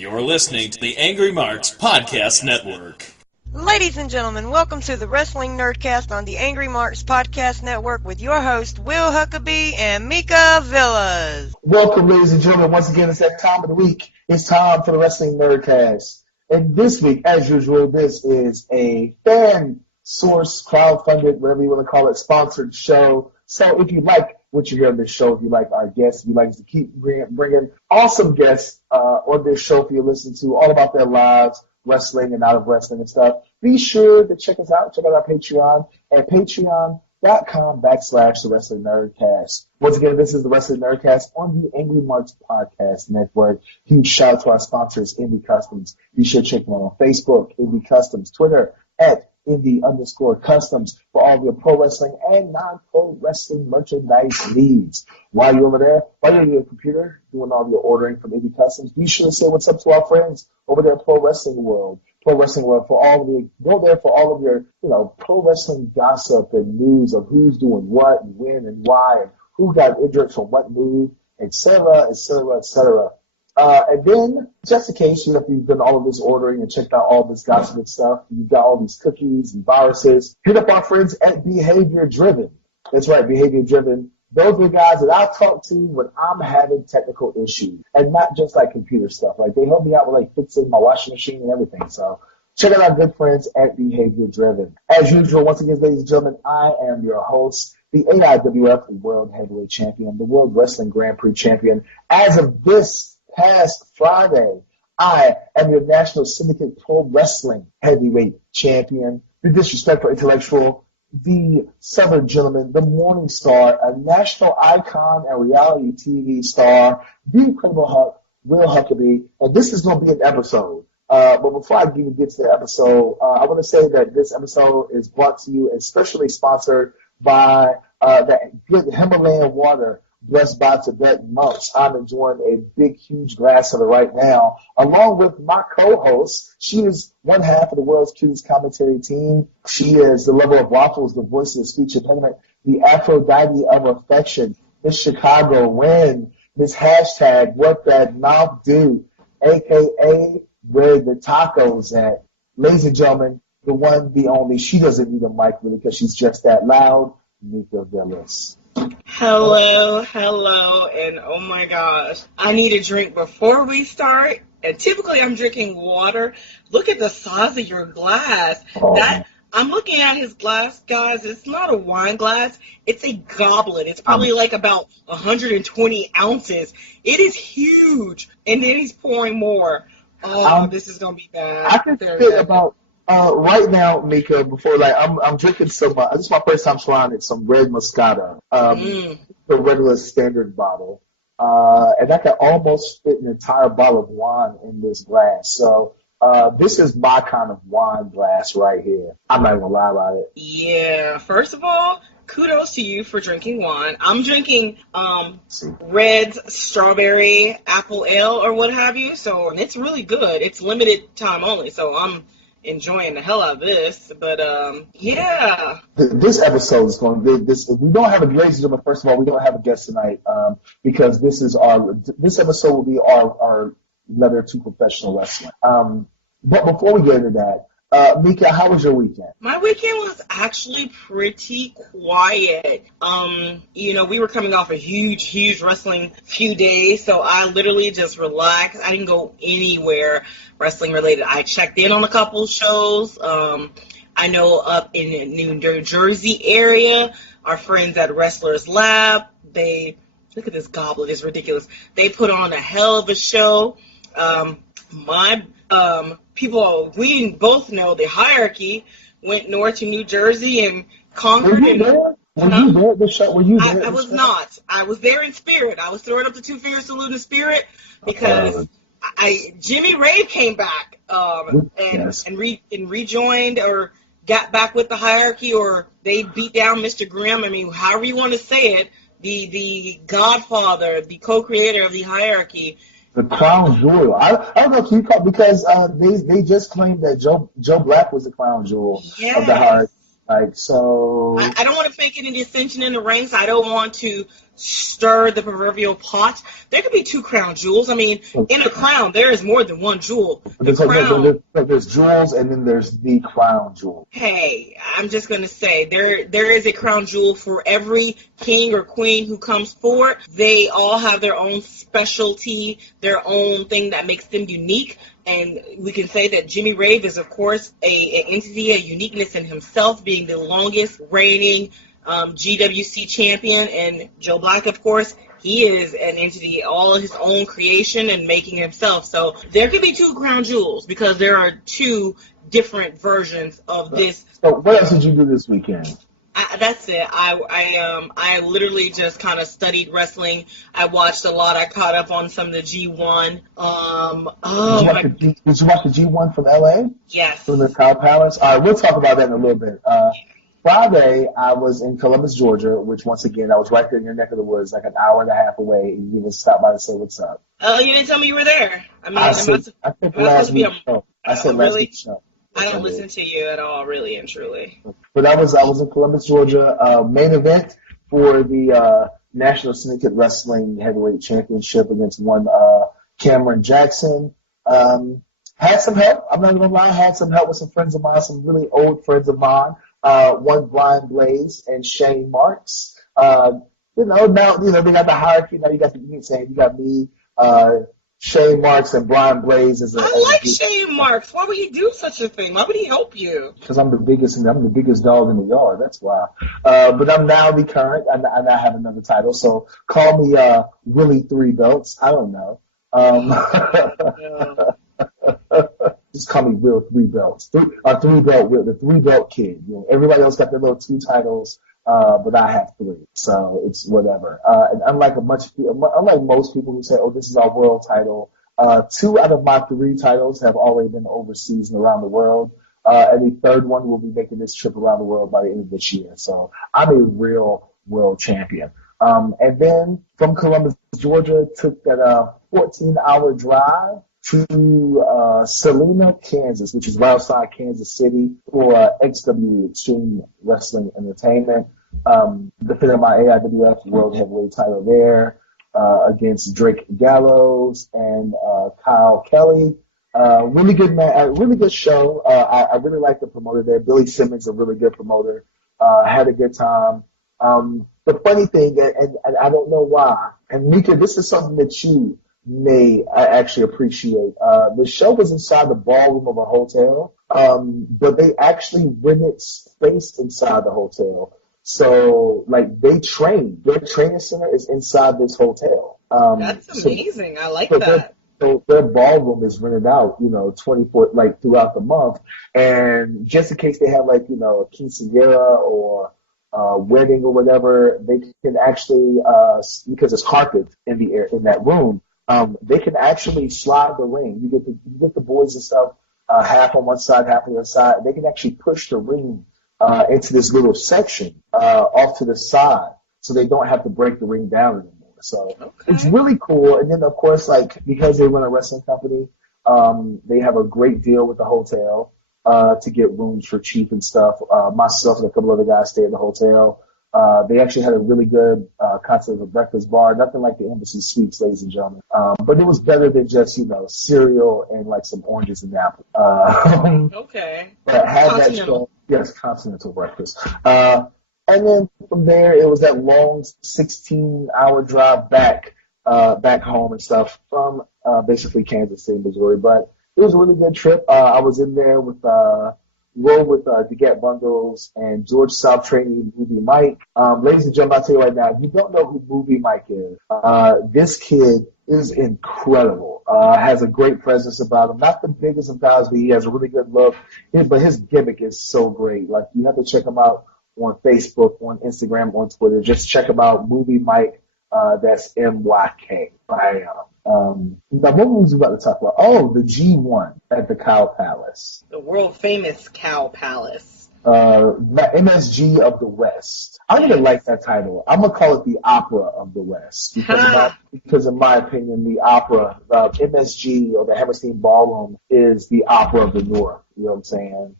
You're listening to the Angry Marks Podcast Network. Ladies and gentlemen, welcome to the Wrestling Nerdcast on the Angry Marks Podcast Network with your host, Will Huckaby and Mika Villas. Welcome, ladies and gentlemen. Once again, it's that time of the week. It's time for the Wrestling Nerdcast. And this week, as usual, this is a fan source, crowdfunded, whatever you want to call it, sponsored show. So if you like what you hear on this show, if you like our guests, if you like us to keep bringing awesome guests on this show for you to listen to, all about their lives, wrestling and out of wrestling and stuff, be sure to check us out. Check out our Patreon at patreon.com/The Wrestling Nerdcast. Once again, this is the Wrestling Nerdcast on the Angry Marks Podcast Network. Huge shout out to our sponsors, Indie Customs. Be sure to check them out on Facebook, Indie Customs, Twitter, at Indie_Customs for all of your pro wrestling and non-pro wrestling merchandise needs. While you're over there, while you're on your computer doing all your ordering from Indie Customs, be sure to say what's up to our friends over there at Pro Wrestling World. Pro Wrestling World for all of your, go there for all of your, pro wrestling gossip and news of who's doing what and when and why and who got injured from what move, etc., etc., etc. And then, just in case you've done all of this ordering and checked out all this gossip and stuff, you've got all these cookies and viruses, hit up our friends at Behavior Driven. That's right, Behavior Driven. Those are the guys that I talk to when I'm having technical issues, and not just like computer stuff. Like, they help me out with like fixing my washing machine and everything. So check out our good friends at Behavior Driven. As usual, once again, ladies and gentlemen, I am your host, the AIWF World Heavyweight Champion, the World Wrestling Grand Prix Champion. As of this past Friday, I am your National Syndicate Pro Wrestling Heavyweight Champion, the Disrespectful Intellectual, the Southern Gentleman, the Morning Star, a national icon and reality TV star, the Incredible Huck, Will Huckaby, and this is going to be an episode. But before I even get to the episode, I want to say that this episode is brought to you, especially sponsored by the good Himalayan water blessed by Tibetan monks. I'm enjoying a big, huge glass of it right now, along with my co-host. She is one half of the world's cutest commentary team. She is the lover of waffles, the voice of the speech impediment, the Aphrodite of affection, Miss Chicago Win, Miss Hashtag What That Mouth Do, a.k.a. Where the Tacos At. Ladies and gentlemen, the one, the only, she doesn't need a mic really because she's just that loud, Mika Villas. Hello, and oh my gosh, I need a drink before we start, and typically I'm drinking water. Look at the size of your glass. I'm looking at his glass, guys. It's not a wine glass. It's a goblet. It's probably like about 120 ounces. It is huge, and then he's pouring more. Oh, this is going to be bad. I can fit about... right now, Mika, before I'm drinking some. This is my first time trying it. Some red Moscato, the regular standard bottle, and I can almost fit an entire bottle of wine in this glass. So this is my kind of wine glass right here. I'm not even gonna lie about it. Yeah. First of all, kudos to you for drinking wine. I'm drinking red strawberry apple ale or what have you. So and it's really good. It's limited time only. So I'm enjoying the hell out of this, but yeah. This episode is going to be we don't have a ladies and gentlemen. First of all, we don't have a guest tonight because this episode will be our letter to professional wrestling. But before we get into that, Mika, how was your weekend? My weekend was actually pretty quiet. We were coming off a huge wrestling few days, so I literally just relaxed. I didn't go anywhere wrestling related. I checked in on a couple shows. I know up in the New Jersey area, our friends at Wrestlers Lab, look at this goblet, it's ridiculous. They put on a hell of a show. People we both know the hierarchy went north to New Jersey and conquered. Were you there? Were you there? I was not. I was there in spirit. I was throwing up the two-finger salute in spirit because Jimmy Rave came back and rejoined or got back with the hierarchy, or they beat down Mr. Grimm. I mean, however you want to say it, the godfather, the co-creator of the hierarchy. The crown jewel. I don't know if you call because they just claimed that Joe Black was the crown jewel of the hierarchy. Like, so... I don't want to fake any dissension in the ranks. I don't want to stir the proverbial pot. There could be 2 crown jewels. I mean, in a crown, there is more than one jewel. The crown... There's jewels, and then there's the crown jewel. Hey, I'm just going to say, there is a crown jewel for every king or queen who comes forward. They all have their own specialty, their own thing that makes them unique. And we can say that Jimmy Rave is, of course, an entity, a uniqueness in himself, being the longest reigning GWC champion. And Joe Black, of course, he is an entity, all his own creation and making himself. So there could be 2 crown jewels because there are 2 different versions of this. So what else did you do this weekend? That's it. I literally just kind of studied wrestling. I watched a lot. I caught up on some of the G1. Did you watch the G1 from LA? Yes. From the Cow Palace? All right, we'll talk about that in a little bit. Friday, I was in Columbus, Georgia, which once again, I was right there in your neck of the woods, like an hour and a half away, and you just stopped by to say what's up. Oh, you didn't tell me you were there. I mean, I said last week's show. I don't listen to you at all, really and truly. But I was in Columbus, Georgia, main event for the National Syndicate Wrestling Heavyweight Championship against one Cameron Jackson. Had some help. I'm not gonna lie. Had some help with some friends of mine, some really old friends of mine. One Brian Blaze and Shane Marks. Now they got the hierarchy. Now you got you got me. Shane Marks and Brian Blaze I like Shane Marks. Why would he do such a thing? Why would he help you? Because I'm the biggest dog in the yard. That's why. But I'm now the current. I now have another title. So call me Willie 3 Belts. I don't know. Just call me Will 3 Belts. 3 belt Will, the 3 belt kid. Everybody else got their little 2 titles. But I have 3, so it's whatever. And unlike most people who say, "Oh, this is our world title," 2 out of my 3 titles have already been overseas and around the world, and the 3rd one will be making this trip around the world by the end of this year. So I'm a real world champion. And then from Columbus, Georgia, took that 14-hour drive to Salina, Kansas, which is right outside Kansas City, for XWE, Extreme Wrestling Entertainment. Defending my AIWF World Heavyweight title there against Drake Gallows and Kyle Kelly. Really good really good show. I really like the promoter there. Billy Simmons, a really good promoter. Had a good time. The funny thing, and I don't know why, and Mika, this is something that you may actually appreciate. The show was inside the ballroom of a hotel, but they actually rented space inside the hotel. So, like, their training center is inside this hotel. That's amazing. I like that. So their ballroom is rented out, 24, like, throughout the month. And just in case they have, like, a quinceañera or wedding or whatever, they can actually, because it's carpet in the air in that room, they can actually slide the ring. You get the boys and stuff, half on one side, half on the other side. They can actually push the ring into this little section off to the side, so they don't have to break the ring down anymore. So It's really cool. And then, of course, like, because they run a wrestling company, they have a great deal with the hotel to get rooms for cheap and stuff. Myself and a couple other guys stay at the hotel. They actually had a really good concept of a breakfast bar. Nothing like the Embassy Suites, ladies and gentlemen. But it was better than just, cereal and like some oranges and apples. Okay. But had that show. Yes, continental breakfast. And then from there, it was that long 16-hour drive back home and stuff from basically Kansas City, Missouri. But it was a really good trip. I was in there with DeGette Bundles and George South trainee Movie Mike. Ladies and gentlemen, I'll tell you right now, if you don't know who Movie Mike is, this kid is incredible. Has a great presence about him. Not the biggest of guys, but he has a really good look. But his gimmick is so great. Like, you have to check him out on Facebook, on Instagram, on Twitter. Just check him out, Movie Mike. That's MYK. Now, what was we about to talk about? Oh, the G1 at the Cow Palace. The world famous Cow Palace. MSG of the West. I don't even like that title. I'm going to call it the Opera of the West. Because in my opinion, the opera, MSG or the Hammerstein Ballroom is the Opera of the North. You know what I'm saying?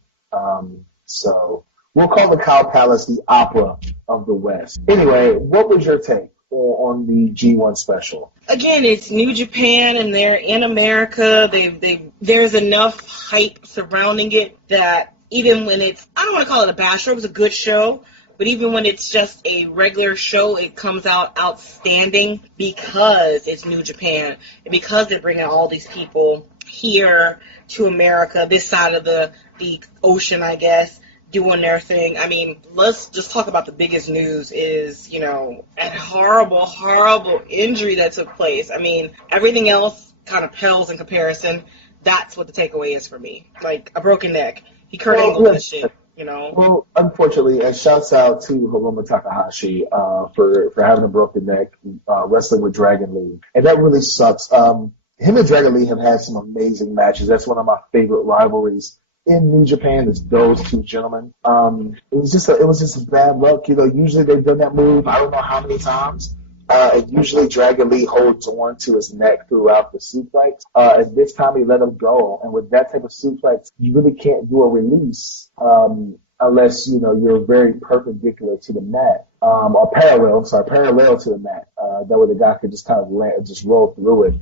So We'll call the Cow Palace the opera of the West. Anyway, what was your take on the G1 special? Again, it's New Japan, and they're in America. There's enough hype surrounding it that even when it's, I don't want to call it a bad show, it was a good show, but even when it's just a regular show, it comes out outstanding because it's New Japan, and because they're bringing all these people here to America, this side of the ocean, I guess, doing their thing. I mean, let's just talk about the biggest news is, a horrible, horrible injury that took place. I mean, everything else kind of pales in comparison. That's what the takeaway is for me. Like, a broken neck. He Kurt Angle that shit, Well, unfortunately, and shouts out to Hiromu Takahashi for having a broken neck, wrestling with Dragon Lee. And that really sucks. Him and Dragon Lee have had some amazing matches. That's one of my favorite rivalries in New Japan is those two gentlemen. It was just bad luck. Usually they've done that move, I don't know how many times. And usually Dragon Lee holds on to his neck throughout the suplex. And this time he let him go. And with that type of suplex, you really can't do a release unless, you're very perpendicular to the mat. Or parallel to the mat. That way the guy could just kind of land, just roll through it.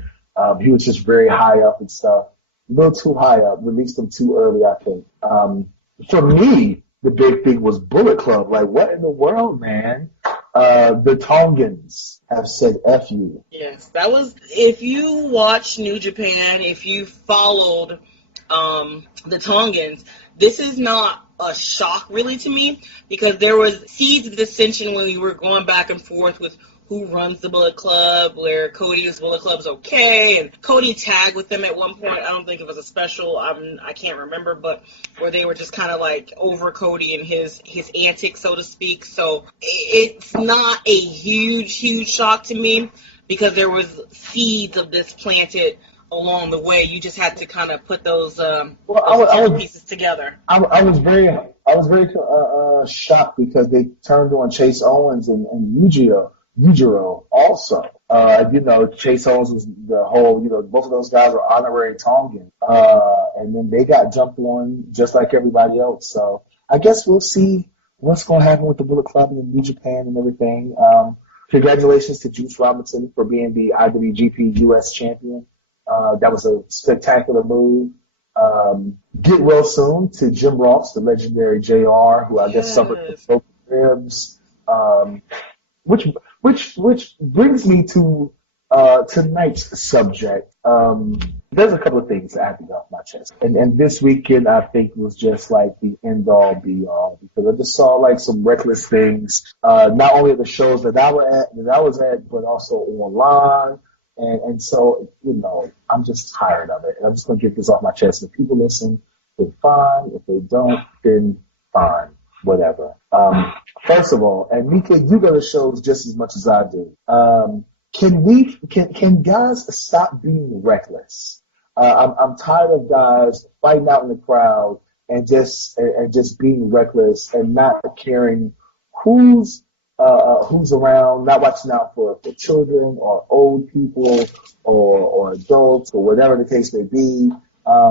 He was just very high up and stuff. A little too high up, released him too early, I think. For me, the big thing was Bullet Club. Like, what in the world, man? The Tongans have said F you. Yes, that was, if you watch New Japan, if you followed the Tongans, this is not a shock really to me, because there was seeds of dissension when we were going back and forth with who runs the Bullet Club, where Cody's Bullet Club's okay, and Cody tagged with them at one point. I don't think it was a special, I can't remember, but where they were just kind of like over Cody and his antics, so to speak. So it's not a huge shock to me, because there was seeds of this planted along the way. You just had to kind of put those pieces together. I was very shocked because they turned on Chase Owens and Yujiro also. Chase Owens was the whole, both of those guys were honorary Tongan. And then they got jumped on just like everybody else. So I guess we'll see what's going to happen with the Bullet Club and New Japan and everything. Congratulations to Juice Robinson for being the IWGP US champion. That was a spectacular move. Get well soon to Jim Ross, the legendary JR, who I guess suffered from broken ribs. Which brings me to tonight's subject. There's a couple of things I have to get off my chest. And this weekend, I think, was just like the end-all, be-all, because I just saw like some reckless things, not only at the shows that I was at, but also online. And so, I'm just tired of it. And I'm just going to get this off my chest. If people listen, then fine. If they don't, then fine. Whatever. First of all, and Mika, you go to shows just as much as I do. Can guys stop being reckless? I'm tired of guys fighting out in the crowd and just being reckless and not caring who's around, not watching out for children or old people or adults or whatever the case may be. I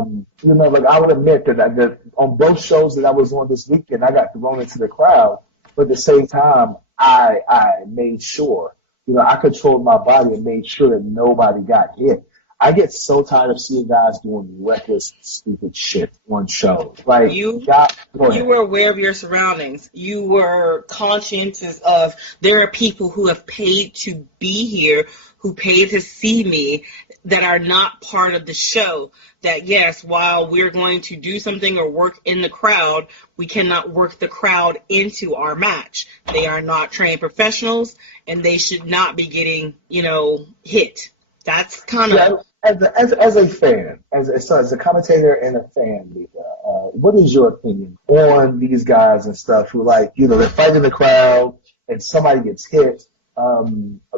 would admit that on both shows that I was on this weekend, I got thrown into the crowd, but at the same time, I made sure, I controlled my body and made sure that nobody got hit. I get so tired of seeing guys doing reckless, stupid shit on shows. Like you were aware of your surroundings. You were conscientious of there are people who have paid to be here, who paid to see me, that are not part of the show. That yes, while we're going to do something or work in the crowd, we cannot work the crowd into our match. They are not trained professionals, and they should not be getting, hit. That's kind of as a fan, as a commentator and a fan, Mika, what is your opinion on these guys and stuff who they're fighting the crowd and somebody gets hit, a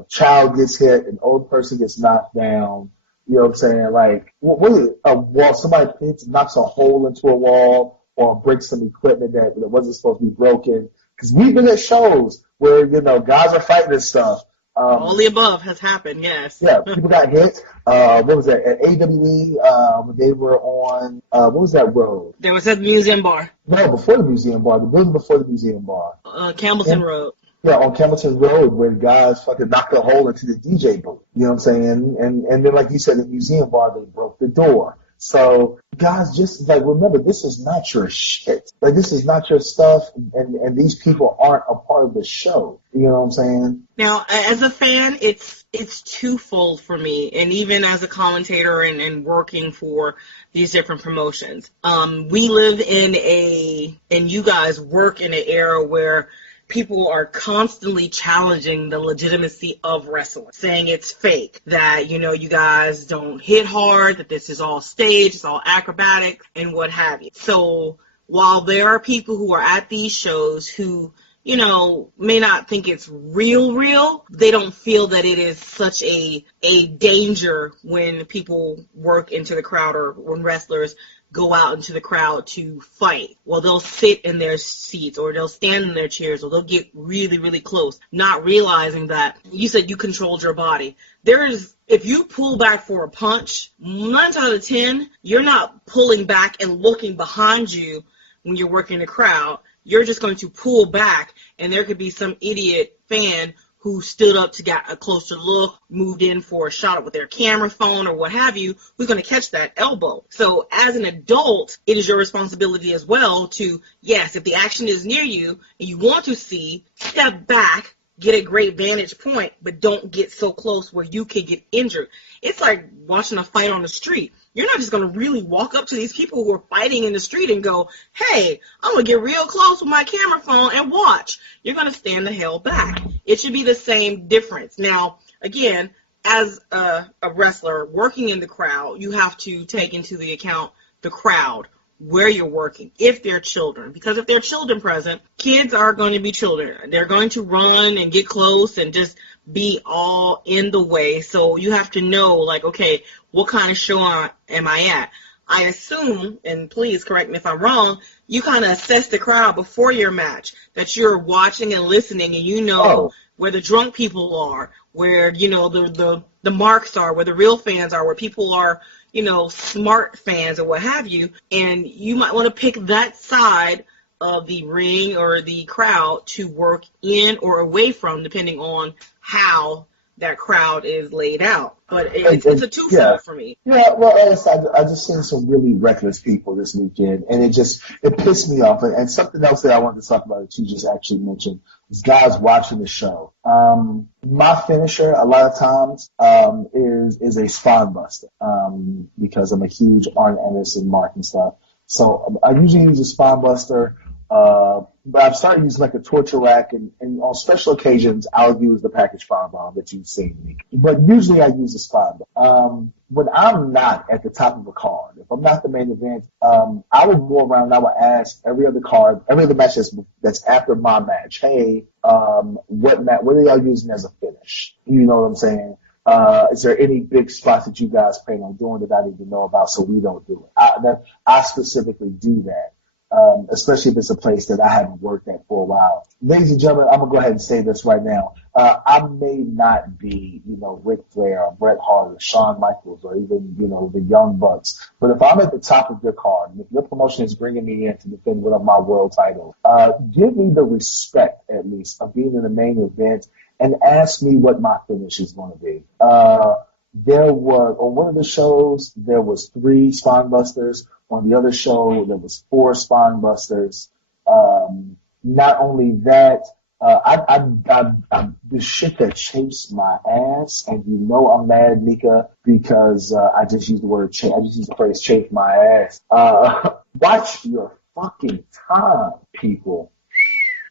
child gets hit, an old person gets knocked down. You know what I'm saying? Like, what is it? A wall? Somebody knocks a hole into a wall or breaks some equipment that wasn't supposed to be broken. Because we've been at shows where guys are fighting this stuff. All the above has happened, yes. Yeah, people got hit. what was that, at AWE, they were on, what was that road? There was at the Museum Bar. No, before the Museum Bar, the building before the Museum Bar. Campbellton Road. Yeah, on Campbellton Road, where guys fucking knocked a hole into the DJ booth. You know what I'm saying? And then, like you said, the Museum Bar, they broke the door. So, guys, just like remember, this is not your shit. Like, this is not your stuff, and these people aren't a part of the show. You know what I'm saying? Now, as a fan, it's twofold for me, and even as a commentator and working for these different promotions. We live and you guys work in an era where people are constantly challenging the legitimacy of wrestling, saying it's fake, that, you guys don't hit hard, that this is all staged, it's all acrobatic, and what have you. So while there are people who are at these shows who, may not think it's real, they don't feel that it is such a danger when people work into the crowd or when wrestlers go out into the crowd to fight. Well, they'll sit in their seats or they'll stand in their chairs or they'll get really, really close, not realizing that you said you controlled your body. If you pull back for a punch, 9 out of 10, you're not pulling back and looking behind you when you're working the crowd. You're just going to pull back, and there could be some idiot fan who stood up to get a closer look, moved in for a shot with their camera phone or what have you, who's going to catch that elbow. So as an adult, it is your responsibility as well to, yes, if the action is near you and you want to see, step back, get a great vantage point, but don't get so close where you could get injured. It's like watching a fight on the street. You're not just going to really walk up to these people who are fighting in the street and go, hey, I'm going to get real close with my camera phone and watch. You're going to stand the hell back. It should be the same difference. Now, again, as a wrestler working in the crowd, you have to take into the account the crowd, where you're working, if they're children. Because if there are children present, kids are going to be children. They're going to run and get close and just be all in the way. So you have to know, like, okay, what kind of show am I at? I assume, and please correct me if I'm wrong, you kind of assess the crowd before your match, that you're watching and listening, and where the drunk people are, where, the marks are, where the real fans are, where people are, smart fans or what have you, and you might want to pick that side of the ring or the crowd to work in or away from, depending on how that crowd is laid out. But it's a twofold for me. Yeah, well, I just seen some really reckless people this weekend, and it pissed me off. And something else that I wanted to talk about that you just actually mentioned is guys watching the show. My finisher a lot of times is a spine buster because I'm a huge Arn Anderson mark and stuff. So I usually use a spine buster. But I've started using like a torture rack, and on special occasions, I'll use the package firebomb that you've seen me. But usually I use a spine. When I'm not at the top of a card, if I'm not the main event, I will go around and I will ask every other match that's after my match, hey, what are y'all using as a finish? You know what I'm saying? Is there any big spots that you guys plan on doing that I need to know about so we don't do it? I specifically do that. Especially if it's a place that I haven't worked at for a while. Ladies and gentlemen, I'm going to go ahead and say this right now. I may not be, Ric Flair or Bret Hart or Shawn Michaels or even, the Young Bucks. But if I'm at the top of your card, and if your promotion is bringing me in to defend one of my world titles, give me the respect, at least, of being in the main event and ask me what my finish is going to be. There were, on one of the shows, there was 3 spine busters. On the other show, there was 4 spine busters. Not only that, the shit that chafes my ass, and I'm mad, Mika, because I just used the phrase chafe my ass. Watch your fucking time, people.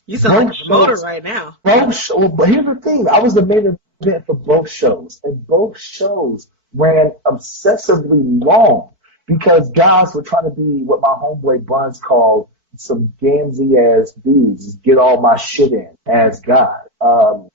You sound like a promoter right now. But here's the thing. I was the main event for both shows, and both shows ran obsessively long because guys were trying to be what my homeboy Buns called some gamsy ass dudes, get all my shit in as guys.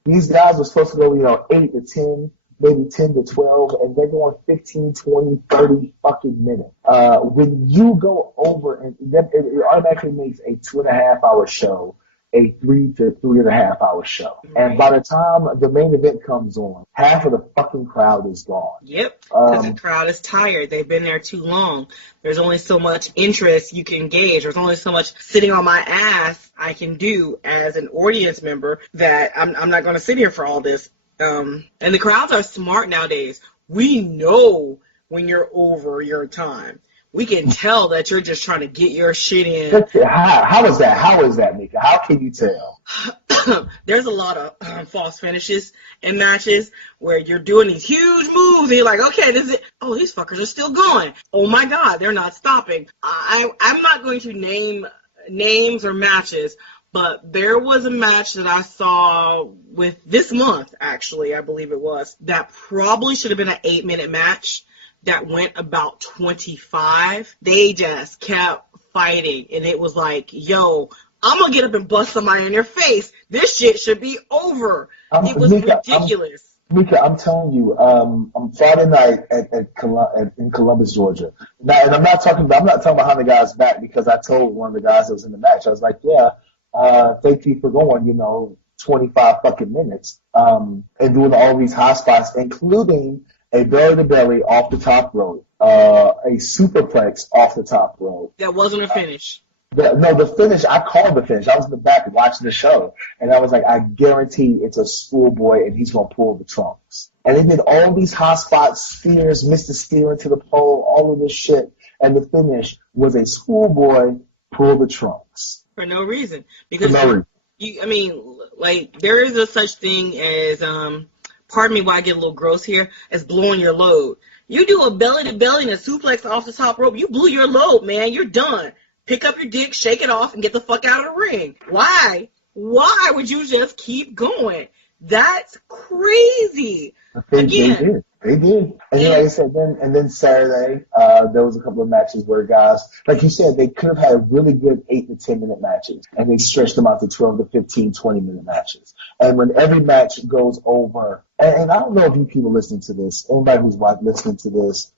These guys were supposed to go, 8 to 10, maybe 10 to 12, and they're going 15, 20, 30 fucking minutes. When you go over, and it automatically makes a 2.5-hour show a 3 to 3.5 hour show. Right. And by the time the main event comes on, half of the fucking crowd is gone. Yep, because the crowd is tired. They've been there too long. There's only so much interest you can gauge. There's only so much sitting on my ass I can do as an audience member that I'm not going to sit here for all this. And the crowds are smart nowadays. We know when you're over your time. We can tell that you're just trying to get your shit in. How is that? How is that, Mika? How can you tell? There's a lot of false finishes in matches where you're doing these huge moves and you're like, okay, this is it. Oh, these fuckers are still going. Oh my God, they're not stopping. I'm not going to name names or matches, but there was a match that I saw with this month, actually, I believe it was, that probably should have been an 8-minute match that went about 25. They just kept fighting, and it was like, yo, I'm going to get up and bust somebody in their face. This shit should be over. It was ridiculous. Mika, I'm telling you, on Friday night in Columbus, Georgia. Now, and I'm not talking behind the guy's back, because I told one of the guys that was in the match, I was like, yeah, thank you for going, 25 fucking minutes, and doing all these high spots, including a belly-to-belly off the top rope, a superplex off the top rope. That wasn't a finish. The finish, I called the finish. I was in the back watching the show, and I was like, I guarantee it's a schoolboy, and he's going to pull the trunks. And they did all these hot spots, spears, missed the spear into the pole, all of this shit, and the finish was a schoolboy pull the trunks. For no reason. Because, there is a such thing as, pardon me while I get a little gross here, as blowing your load. You do a belly-to-belly and a suplex off the top rope, you blew your load, man. You're done. Pick up your dick, shake it off, and get the fuck out of the ring. Why? Why would you just keep going? That's crazy. They did. And like I said, then Saturday, there was a couple of matches where guys, like you said, they could have had really good 8 to 10 minute matches, and they stretched them out to 12 to 15, 20 minute matches. And when every match goes over, and I don't know if you people listening to this, anybody who's listening to this,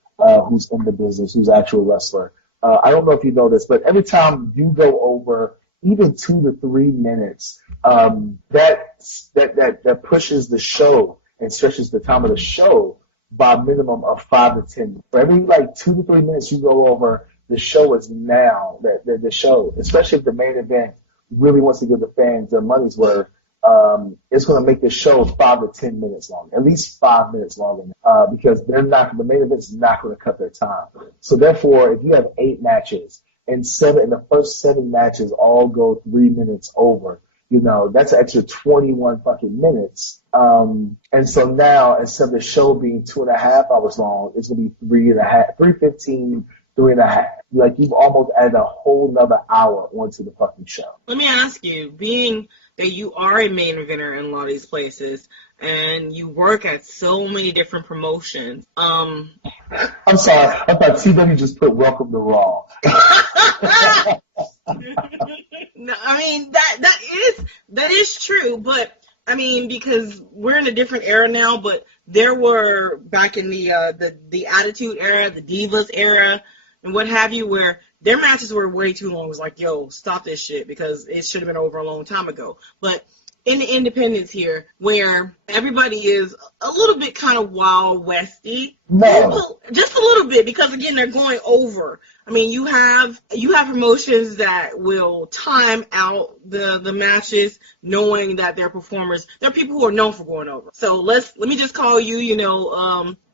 who's in the business, who's an actual wrestler, I don't know if you know this, but every time you go over even 2 to 3 minutes, that pushes the show and stretches the time of the show by a minimum of 5 to 10. For every 2 to 3 minutes you go over, the show is now the show, especially if the main event really wants to give the fans their money's worth. It's going to make the show 5 to 10 minutes long, at least 5 minutes longer, because the main event is not going to cut their time. So therefore, if you have 8 matches and the first 7 matches all go 3 minutes over, that's an extra 21 fucking minutes. And so now, instead of the show being 2.5 hours long, it's going to be 3:15, 3.5. You've almost added a whole nother hour onto the fucking show. Let me ask you, being that you are a main eventer in a lot of these places, and you work at so many different promotions. I'm sorry, I thought TW just put Welcome to Raw. No, I mean that is true, but I mean, because we're in a different era now, but there were back in the Attitude Era, the Divas era, and what have you, where their matches were way too long. It was like, yo, stop this shit, because it should have been over a long time ago. But in the independents here, where everybody is a little bit kind of Wild Westy, just a little bit, because again, they're going over. I mean, you have promotions that will time out the matches, knowing that their performers, they're people who are known for going over. So let me just call you,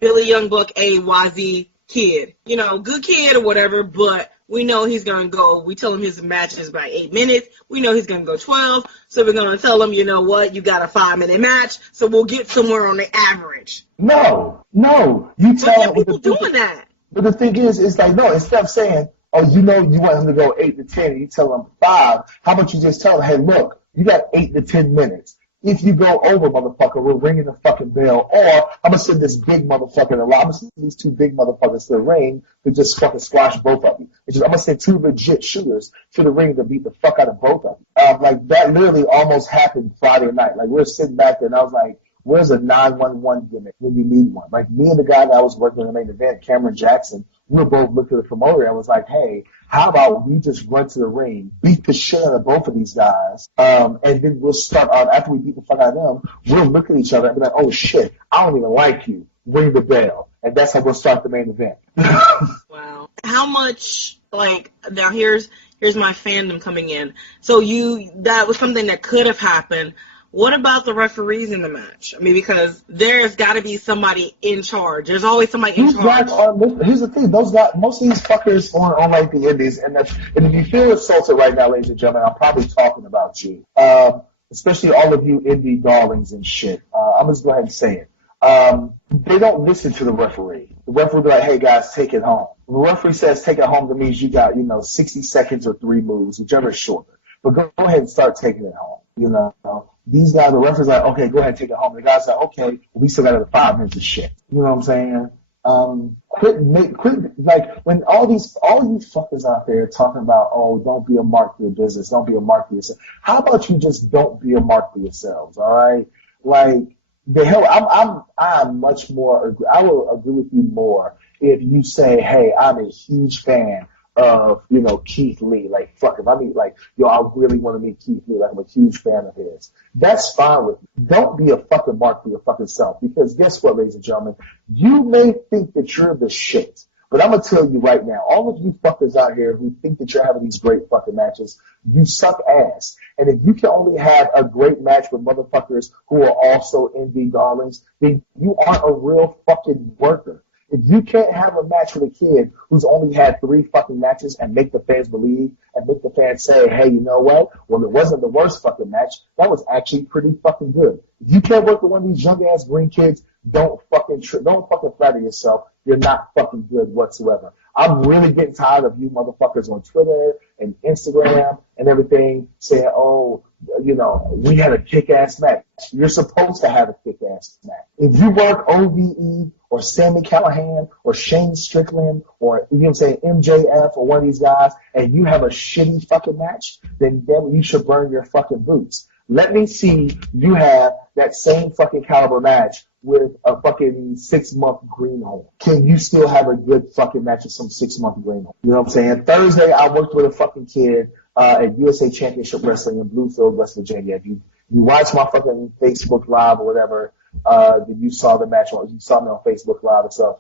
Billy Youngbuck AYZ Kid, good kid or whatever, but we know he's going to go. We tell him his match is about 8 minutes. We know he's going to go 12. So we're going to tell him, you know what, you got a 5-minute match, so we'll get somewhere on the average. No. You tell people doing that. But the thing is, it's like, no, instead of saying, oh, you want him to go 8 to 10, and you tell him 5, how about you just tell him, hey, look, you got 8 to 10 minutes. If you go over, motherfucker, we're ringing the fucking bell, or I'm going to send this big motherfucker, I'm going to send these 2 big motherfuckers to the ring to just fucking squash both of you. I'm going to send 2 legit shooters to the ring to beat the fuck out of both of you. That literally almost happened Friday night. We're sitting back there, and I was like, Where's a 911 gimmick when you need one? Like me and the guy that I was working in the main event, Cameron Jackson, we both looked at the promoter and was like, hey, how about we just run to the ring, beat the shit out of both of these guys, and then we'll start after we beat the fuck out of them, we'll look at each other and be like, oh shit, I don't even like you. Ring the bell. And that's how we'll start the main event. Wow. How much, now here's my fandom coming in. So that was something that could have happened. What about the referees in the match? I mean, because there's got to be somebody in charge. There's always somebody in charge. Here's the thing. Those guys, most of these fuckers on like the indies, and if you feel insulted right now, ladies and gentlemen, I'm probably talking about you. Especially all of you indie darlings and shit. I'm just going to go ahead and say it. They don't listen to the referee. The referee will be like, hey guys, take it home. The referee says take it home, that means you got, 60 seconds or 3 moves, whichever is shorter. But go ahead and start taking it home, These guys, the referee's like, okay, go ahead and take it home. The guy's like, okay, we still got 5 minutes of shit. You know what I'm saying? Quit, like, when all you fuckers out there talking about, oh, don't be a mark for your business, don't be a mark for yourself. How about you just don't be a mark for yourselves, all right? Like, the hell, I'm much more, I will agree with you more if you say, hey, I'm a huge fan of, Keith Lee. Like, fuck, if I mean, like, I really want to meet Keith Lee. Like, I'm a huge fan of his. That's fine with me. Don't be a fucking mark for your fucking self. Because guess what, ladies and gentlemen? You may think that you're the shit. But I'm going to tell you right now, all of you fuckers out here who think that you're having these great fucking matches, you suck ass. And if you can only have a great match with motherfuckers who are also indie darlings, then you aren't a real fucking worker. If you can't have a match with a kid who's only had 3 fucking matches and make the fans believe and make the fans say, hey, you know what? Well, it wasn't the worst fucking match. That was actually pretty fucking good. If you can't work with one of these young ass green kids, don't fucking flatter yourself. You're not fucking good whatsoever. I'm really getting tired of you motherfuckers on Twitter and Instagram and everything saying, oh, we had a kick-ass match. You're supposed to have a kick-ass match. If you work OVE or Sammy Callahan or Shane Strickland or, MJF or one of these guys and you have a shitty fucking match, then you should burn your fucking boots. Let me see you have that same fucking caliber match with a fucking 6-month greenhorn. Can you still have a good fucking match with some 6-month greenhorn? You know what I'm saying? Thursday, I worked with a fucking kid at USA Championship Wrestling in Bluefield, West Virginia. If you watch my fucking Facebook Live or whatever, then you saw the match. You saw me on Facebook Live and stuff.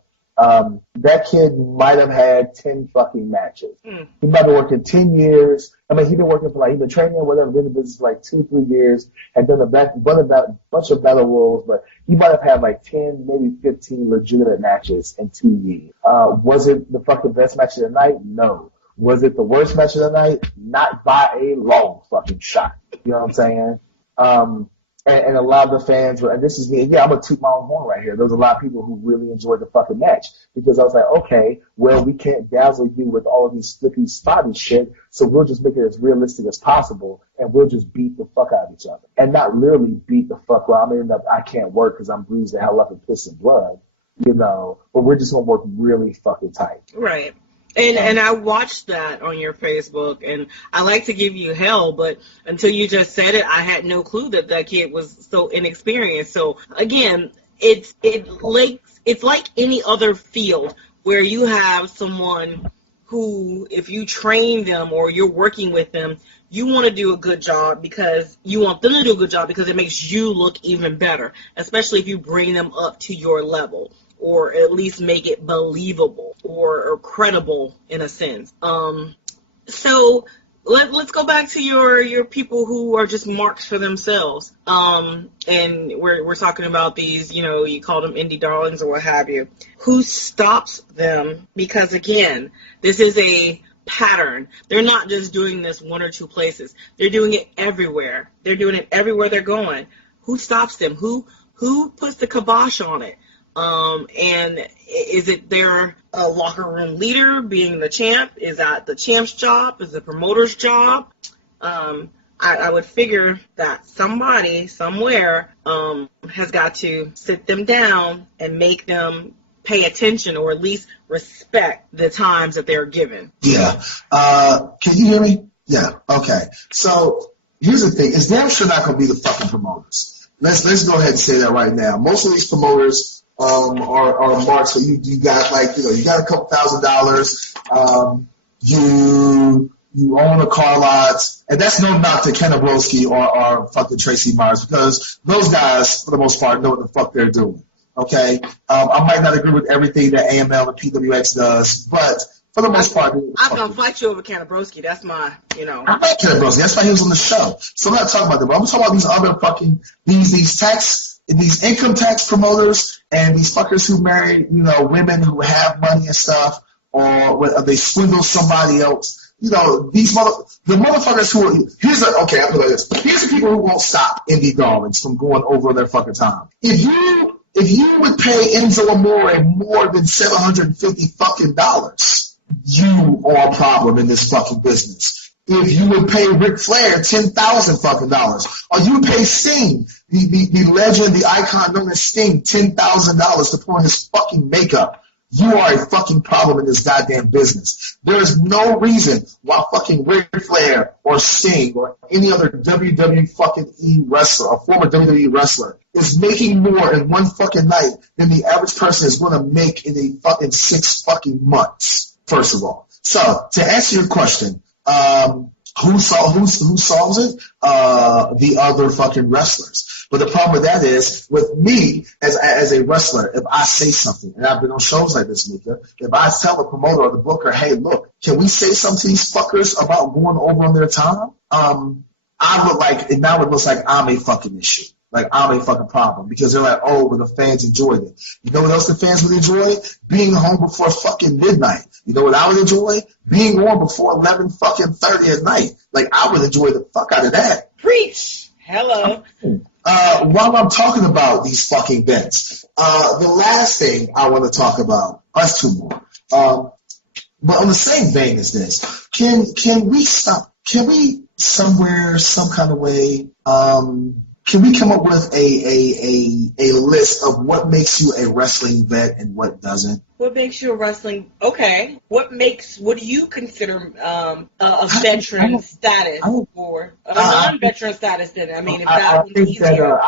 That kid might have had 10 fucking matches. He might have been working 10 years. I mean, he's been working for he's been training or whatever, been in the business for 2-3 years, had done a bunch of battle royals, but he might have had 10, maybe 15 legitimate matches in 2 years. Was it the fucking best match of the night? No. Was it the worst match of the night? Not by a long fucking shot. You know what I'm saying? And a lot of the fans were, and this is me, I'm going to toot my own horn right here. There was a lot of people who really enjoyed the fucking match because I was like, okay, well, we can't dazzle you with all of these flippy, spotty shit, so we'll just make it as realistic as possible and we'll just beat the fuck out of each other. And not literally beat the fuck out. I can't work because I'm bruised the hell up and piss and blood, but we're just going to work really fucking tight. Right. And I watched that on your Facebook, and I like to give you hell, but until you just said it, I had no clue that kid was so inexperienced. So again, it's like any other field where you have someone who, if you train them or you're working with them, you want to do a good job because you want them to do a good job because it makes you look even better, especially if you bring them up to your level, or at least make it believable or credible in a sense. So let's go back to your people who are just marks for themselves. And we're talking about these, you call them indie darlings or what have you. Who stops them? Because again, this is a pattern. They're not just doing this 1 or 2 places. They're doing it everywhere. They're doing it everywhere they're going. Who stops them? Who puts the kibosh on it? And is it their locker room leader being the champ? Is that the champ's job? Is it the promoter's job? I would figure that somebody somewhere has got to sit them down and make them pay attention or at least respect the times that they're given. Yeah. Can you hear me? Yeah. Okay. So here's the thing. It's damn sure not going to be the fucking promoters. let's go ahead and say that right now. Most of these promoters are marks. So you got you got a couple $1,000. You own a car lot, and that's no knock to Ken Abrowski or fucking Tracy Myers, because those guys, for the most part, know what the fuck they're doing. Okay, I might not agree with everything that AML and PWX does, but for the most part, I'm gonna fight you over Ken Abrowski. That's my, I like Ken Abrowski. That's why he was on the show. So I'm not talking about that, but I'm talking about these other fucking these income tax promoters and these fuckers who marry women who have money and stuff, or they swindle somebody else. The motherfuckers who are, I'll put it like this. Here's the people who won't stop indie darlings from going over their fucking time. If you would pay Enzo Amore more than $750 fucking dollars, you are a problem in this fucking business. If you would pay Ric Flair $10,000 fucking dollars, or you would pay Sting, the legend, the icon known as Sting, $10,000 to put on his fucking makeup, you are a fucking problem in this goddamn business. There is no reason why fucking Ric Flair or Sting or any other WWE fucking wrestler, or former WWE wrestler, is making more in one fucking night than the average person is going to make in a fucking 6 fucking months, first of all. So, to answer your question, who solves it? The other fucking wrestlers. But the problem with that is, with me as a wrestler, if I say something, and I've been on shows like this, Mika, if I tell the promoter or the booker, hey, look, can we say something to these fuckers about going over on their time? It looks like I'm a fucking issue. Like, I'm a fucking problem, because they're like, oh, well, the fans enjoyed it. You know what else the fans would enjoy? Being home before fucking midnight. You know what I would enjoy? Being on before 11 fucking 30 at night. Like, I would enjoy the fuck out of that. Preach. Hello. While I'm talking about these fucking bets, the last thing I want to talk about, that's two more. But on the same vein as this, can we somewhere, some kind of way, can we come up with a list of what makes you a wrestling vet and what doesn't? What makes you a wrestling? Okay. What do you consider a veteran status or a non-veteran status? Then I mean, if that was easier.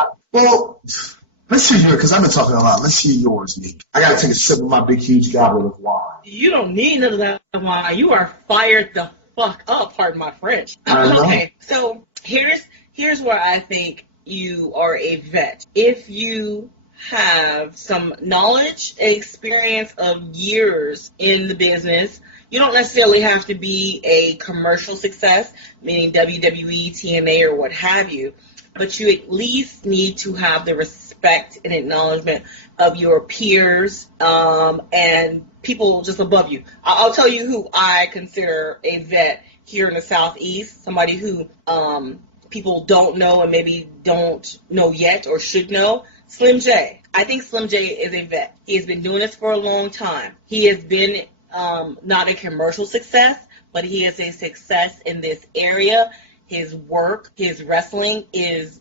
Let's hear yours, because I've been talking a lot. Let's hear yours, Nick. I got to take a sip of my big, huge goblet of wine. You don't need none of that wine. You are fired the fuck up. Pardon my French. Okay. So here's where I think you are a vet. If you have some knowledge and experience of years in the business, you don't necessarily have to be a commercial success, meaning WWE, TNA, or what have you, but you at least need to have the respect and acknowledgement of your peers and people just above you. I'll tell you who I consider a vet here in the Southeast, somebody who people don't know and maybe don't know yet or should know. Slim J. I think Slim J is a vet. He has been doing this for a long time. He has been not a commercial success, but he is a success in this area. His work, his wrestling is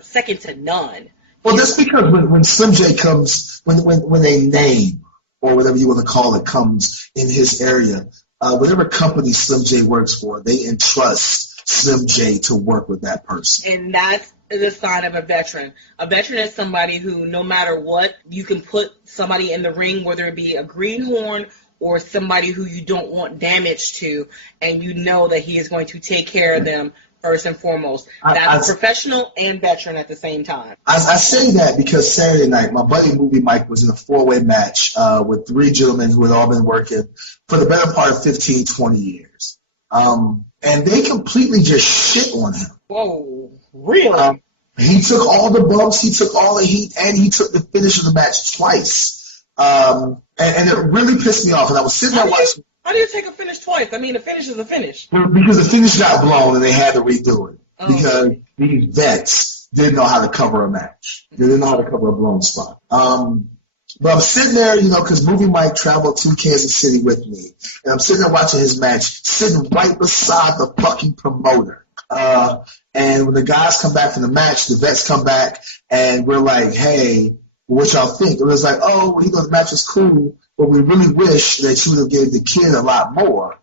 second to none. Well, that's because when Slim J comes, when a name or whatever you want to call it comes in his area, whatever company Slim J works for, they entrust Slim J to work with that person. And that's the sign of a veteran. A veteran is somebody who, no matter what, you can put somebody in the ring, whether it be a greenhorn or somebody who you don't want damage to, and you know that he is going to take care of them first and foremost. That's professional and veteran at the same time. I say that because Saturday night, my buddy Movie Mike was in a 4-way match with 3 gentlemen who had all been working for the better part of 15, 20 years. And they completely just shit on him. Whoa, really? He took all the bumps, he took all the heat, and he took the finish of the match twice. And it really pissed me off. And I was sitting there watching. How do you take a finish twice? I mean, a finish is a finish. Because the finish got blown and they had to redo it. Oh. Because these vets didn't know how to cover a match. They didn't know how to cover a blown spot. But I'm sitting there, because Movie Mike traveled to Kansas City with me. And I'm sitting there watching his match, sitting right beside the fucking promoter. And when the guys come back from the match, the vets come back, and we're like, hey, what y'all think? It was like, oh, the match was cool. but we really wish that you would have gave the kid a lot more.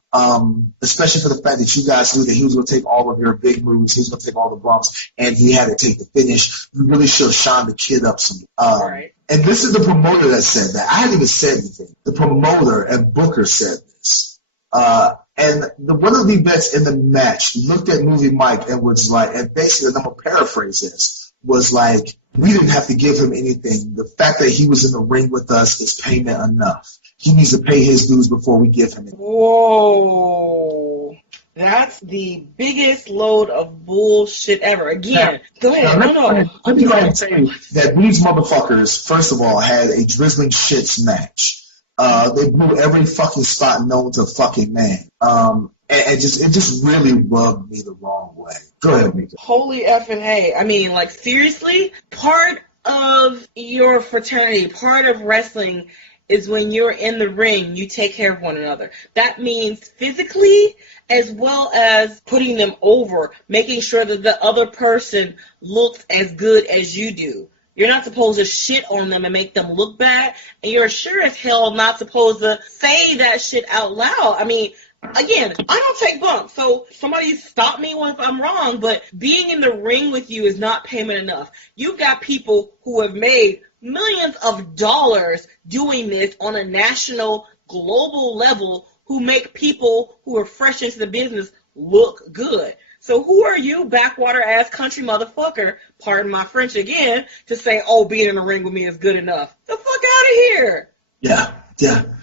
Especially for the fact that you guys knew that he was going to take all of your big moves, he was going to take all the bumps, and he had to take the finish. You really should have shined the kid up some. Right. And this is the promoter that said that. I hadn't even said anything. The promoter and Booker said this. One of the vets in the match looked at Movie Mike and was like, and basically, and I'm going to paraphrase this, was like, we didn't have to give him anything. The fact that he was in the ring with us is payment enough. He needs to pay his dues before we give him anything. Whoa. That's the biggest load of bullshit ever. Again, go ahead. Let me go ahead and tell you that these motherfuckers, first of all, had a drizzling shits match. They blew every fucking spot known to fucking man. It just really rubbed me the wrong way. Go ahead, Mika. Holy effing hey. I mean, like, seriously? Part of your fraternity, part of wrestling is when you're in the ring, you take care of one another. That means physically as well as putting them over, making sure that the other person looks as good as you do. You're not supposed to shit on them and make them look bad, and you're sure as hell not supposed to say that shit out loud. I mean, again, I don't take bumps, so somebody stop me if I'm wrong, but being in the ring with you is not payment enough. You've got people who have made millions of dollars doing this on a national, global level who make people who are fresh into the business look good. So who are you, backwater-ass country motherfucker, pardon my French again, to say, oh, being in the ring with me is good enough? The fuck out of here. Yeah.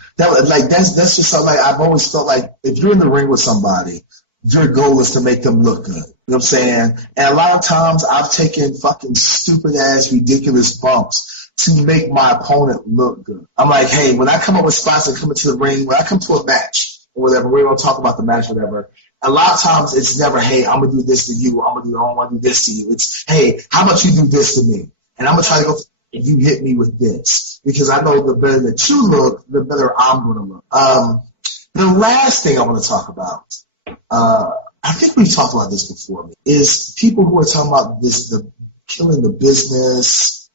That's just something like I've always felt like if you're in the ring with somebody, your goal is to make them look good. You know what I'm saying? And a lot of times I've taken fucking stupid-ass, ridiculous bumps to make my opponent look good. I'm like, hey, when I come up with spots and come into the ring, when I come to a match or whatever, we're going to talk about the match or whatever, a lot of times it's never, hey, I'm going to do this to you. I don't want to do this to you. It's, hey, how about you do this to me? And I'm going to try to go, if you hit me with this. Because I know the better that you look, the better I'm going to look. The last thing I want to talk about, I think we've talked about this before, is people who are talking about this, the killing the business,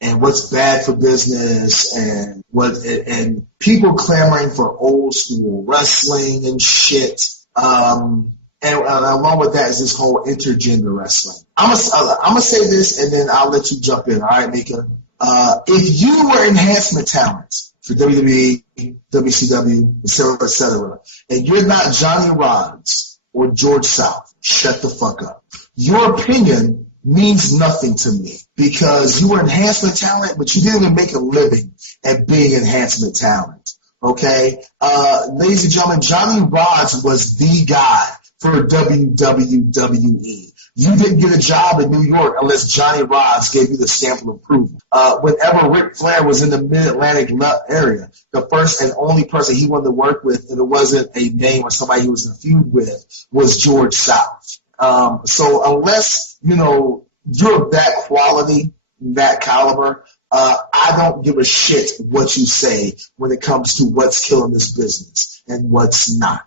and what's bad for business, and people clamoring for old school wrestling and shit. And along with that is this whole intergender wrestling. I'm gonna say this, and then I'll let you jump in. All right, Mika. If you were enhancement talent for WWE, WCW, etc., and you're not Johnny Rods or George South, shut the fuck up. Your opinion means nothing to me because you were enhancement talent, but you didn't even make a living at being enhancement talent. Okay? Ladies and gentlemen, Johnny Rods was the guy for WWE. You didn't get a job in New York unless Johnny Rods gave you the stamp of approval. Whenever Ric Flair was in the Mid-Atlantic area, the first and only person he wanted to work with, and it wasn't a name or somebody he was in a feud with, was George South. So unless, you're of that quality, that caliber, I don't give a shit what you say when it comes to what's killing this business and what's not.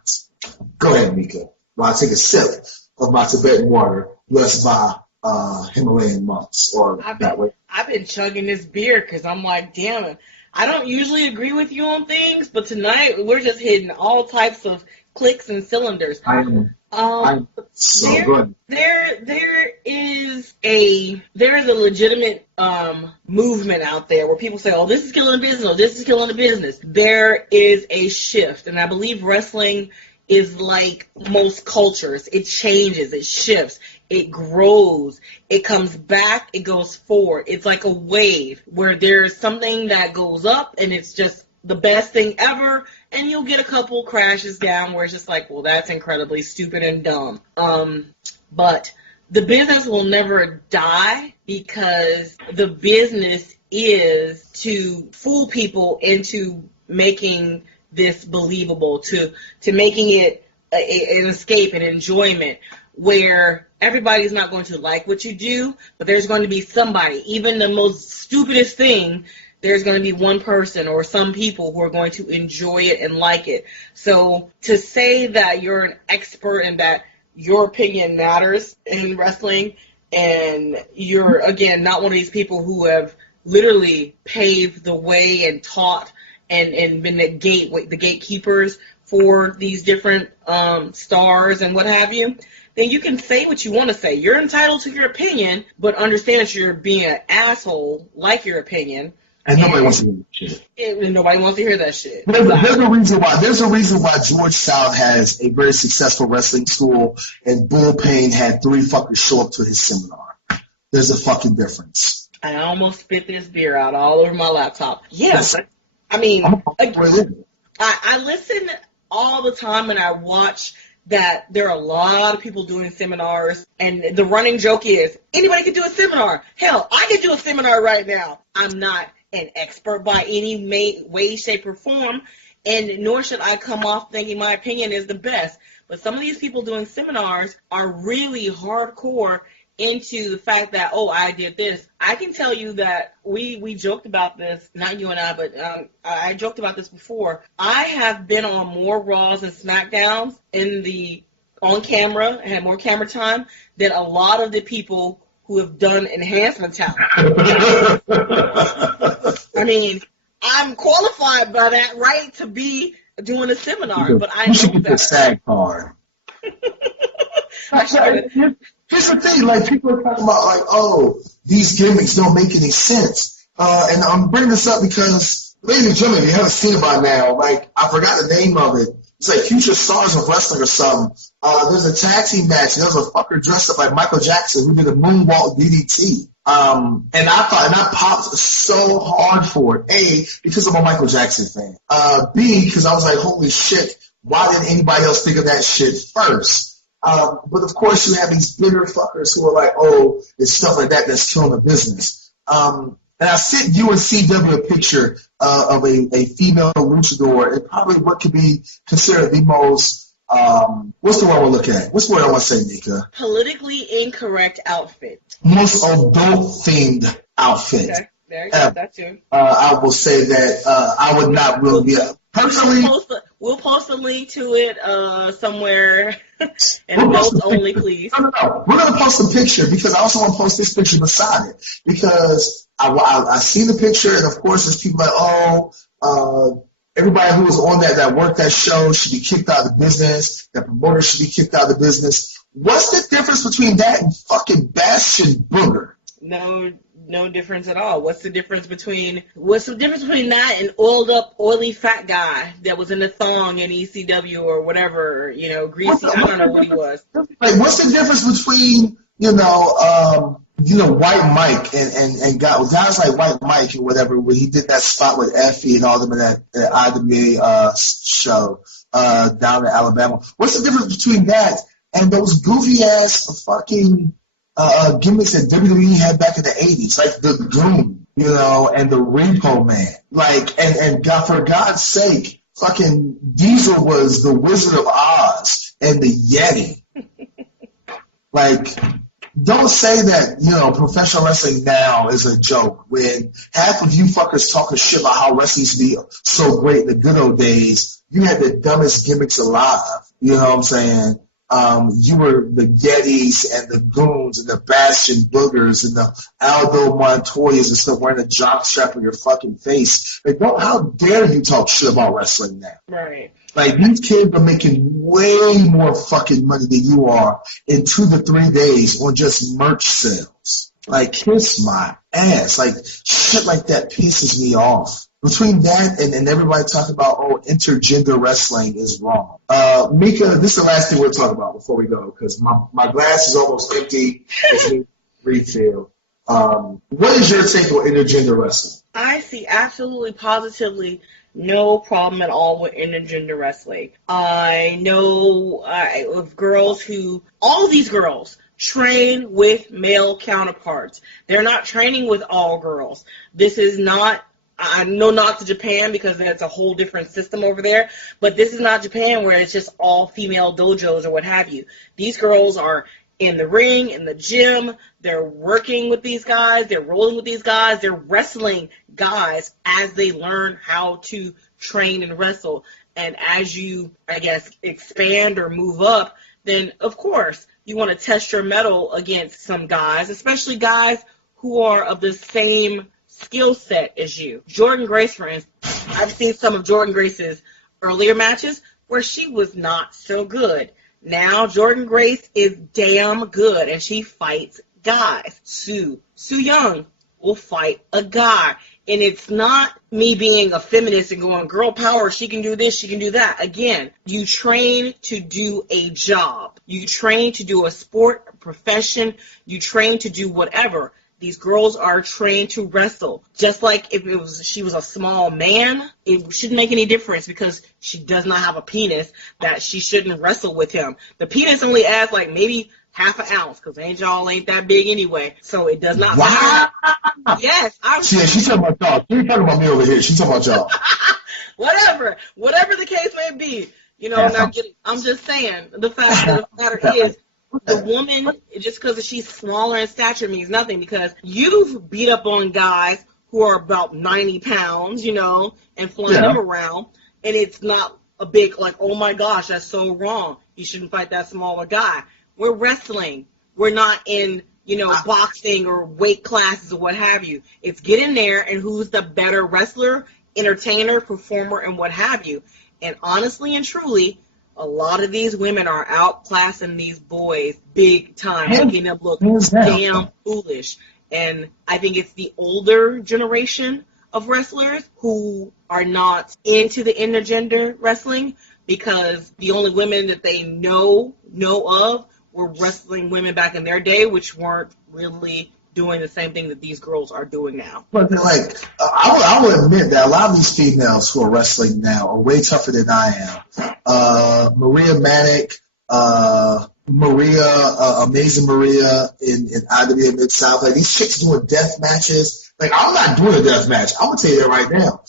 Go ahead, Mika. While I take a sip of my Tibetan water, blessed by Himalayan monks, or that way. I've been chugging this beer because I'm like, damn it. I don't usually agree with you on things, but tonight we're just hitting all types of clicks and cylinders. I'm so good. There is a legitimate movement out there where people say, oh, this is killing the business, or this is killing the business. There is a shift, and I believe wrestling is like most cultures. It changes, it shifts, it grows, it comes back, it goes forward. It's like a wave where there's something that goes up and it's just the best thing ever, and you'll get a couple crashes down where it's just like, well, that's incredibly stupid and dumb. But the business will never die because the business is to fool people into making this believable, to making it an escape, an enjoyment, where everybody's not going to like what you do, but there's going to be somebody, even the most stupidest thing, there's going to be one person or some people who are going to enjoy it and like it. So to say that you're an expert and that your opinion matters in wrestling, and you're, again, not one of these people who have literally paved the way and taught and been the gatekeepers for these different stars and what have you, then you can say what you want to say. You're entitled to your opinion, but understand that you're being an asshole, like your opinion. And nobody wants to hear that shit. And nobody wants to hear that shit. There's a reason why. There's a reason why George South has a very successful wrestling school, and Bull Payne had 3 fuckers show up to his seminar. There's a fucking difference. I almost spit this beer out all over my laptop. Yes, I mean, I listen all the time, and I watch that there are a lot of people doing seminars, and the running joke is anybody can do a seminar. Hell, I can do a seminar right now. I'm not an expert by any way, shape, or form, and nor should I come off thinking my opinion is the best. But some of these people doing seminars are really hardcore into the fact that, oh, I did this. I can tell you that we joked about this, not you and I, but I joked about this before. I have been on more Raws and SmackDowns on camera and had more camera time than a lot of the people who have done enhancement talent. I mean, I'm qualified by that right to be doing a seminar, but I you should know get the SAG card. Here's the thing, like, people are talking about, like, oh, these gimmicks don't make any sense. And I'm bringing this up because, ladies and gentlemen, if you haven't seen it by now, like, I forgot the name of it. It's like Future Stars of Wrestling or something. There's a tag team match. There was a fucker dressed up like Michael Jackson who did a moonwalk DDT. And I popped so hard for it. A, because I'm a Michael Jackson fan. B, because I was like, holy shit, why didn't anybody else think of that shit first? But of course you have these bigger fuckers who are like, oh, it's stuff like that that's killing the business. And I sent you and CW a picture of a female luchador, and probably what could be considered the most, what's the word we're looking at? What's the word I want to say, Mika? Politically incorrect outfit. Most adult-themed outfit. Okay, there you go, that's you. I will say that I would not really be personally. We'll post a link to it somewhere. And post only, please. No. We're going to post a picture because I also want to post this picture beside it because I see the picture, and of course there's people like, oh, everybody who was on that worked that show should be kicked out of the business. That promoter should be kicked out of the business. What's the difference between that and fucking Bastion Booger? No difference at all. What's the difference between that and oily fat guy that was in the thong in ECW or whatever, greasy? I don't know what he was. Like, what's the difference between White Mike and guys like White Mike and whatever when he did that spot with Effie and all them in that IWA show down in Alabama? What's the difference between that and those goofy ass fucking gimmicks that WWE had back in the 80s, like the Goon, and the Repo Man. Like, and God, for God's sake, fucking Diesel was the Wizard of Oz and the Yeti. Like, don't say that, professional wrestling now is a joke when half of you fuckers talking shit about how wrestling used to be so great in the good old days. You had the dumbest gimmicks alive. You know what I'm saying? You were the Yetis and the Goons and the Bastion Boogers and the Aldo Montoyas and stuff wearing a jockstrap on your fucking face. Like, how dare you talk shit about wrestling now? Right. Like, these kids are making way more fucking money than you are in 2 to 3 days on just merch sales. Like, kiss my ass. Like, shit like that pisses me off. Between that and everybody talking about, intergender wrestling is wrong. Mika, this is the last thing we'll talk about before we go, because my glass is almost empty. It's refill. What is your take on intergender wrestling? I see absolutely, positively no problem at all with intergender wrestling. I know of girls all of these girls train with male counterparts. They're not training with all girls. This is not, I know not to Japan because that's a whole different system over there, but this is not Japan where it's just all female dojos or what have you. These girls are in the ring, in the gym, they're working with these guys, they're rolling with these guys, they're wrestling guys as they learn how to train and wrestle. And as you, I guess, expand or move up, then of course you want to test your mettle against some guys, especially guys who are of the same skill set as you. Jordan Grace, for instance, I've seen some of Jordan Grace's earlier matches where she was not so good. Now Jordan Grace is damn good, and she fights guys. Su Young will fight a guy. And it's not me being a feminist and going, girl power, she can do this, she can do that. Again, you train to do a job. You train to do a sport, a profession. You train to do whatever. These girls are trained to wrestle. Just like if she was a small man, it shouldn't make any difference because she does not have a penis that she shouldn't wrestle with him. The penis only adds like maybe half an ounce because y'all ain't that big anyway. So it does not matter. Yes. She's talking about y'all. She's talking about me over here. She's talking about y'all. Whatever the case may be. I'm just saying, the fact of the matter is, the woman, just because she's smaller in stature means nothing, because you've beat up on guys who are about 90 pounds, and flying them around, and it's not a big, like, oh my gosh, that's so wrong. You shouldn't fight that smaller guy. We're wrestling. We're not in, boxing or weight classes or what have you. It's get in there and who's the better wrestler, entertainer, performer, and what have you. And honestly and truly, a lot of these women are outclassing these boys big time, making them look damn foolish. And I think it's the older generation of wrestlers who are not into the intergender wrestling, because the only women that they know of were wrestling women back in their day, which weren't really doing the same thing that these girls are doing now. But I will admit that a lot of these females who are wrestling now are way tougher than I am. Maria Manic, Amazing Maria in IWA Mid-South. Like, these chicks doing death matches. Like, I'm not doing a death match. I'm gonna tell you that right now.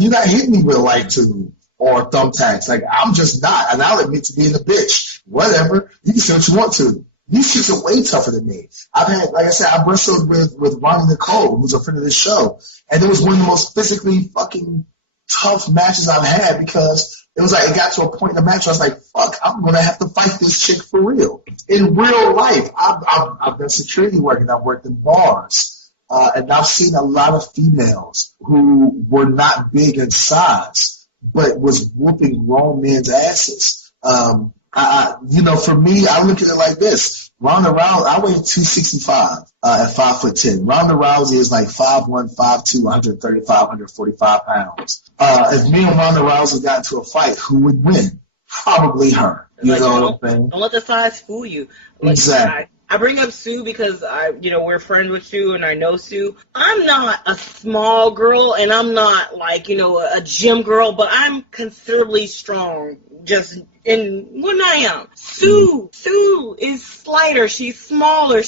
You're not hitting me with a light tube or thumbtacks. Like, I'm just not. And I'll admit to being a bitch. Whatever. You can say what you want to. These chicks are way tougher than me. I've wrestled with Ronnie Nicole, who's a friend of this show, and it was one of the most physically fucking tough matches I've had, because it was like, it got to a point in the match where I was like, fuck, I'm going to have to fight this chick for real. In real life, I've done security work, and I've worked in bars, and I've seen a lot of females who were not big in size, but was whooping grown men's asses. For me, I look at it like this. Ronda Rousey, I weigh 265 at 5'10". Ronda Rousey is like 5'1", 5'2", 135, 145 pounds. If me and Ronda Rousey got into a fight, who would win? Probably her. You know what I'm saying? Don't let the size fool you. Exactly. I bring up Sue because we're friends with Sue and I know Sue. I'm not a small girl and I'm not like, a gym girl, but I'm considerably strong just in when I am. Sue is slighter. She's smaller.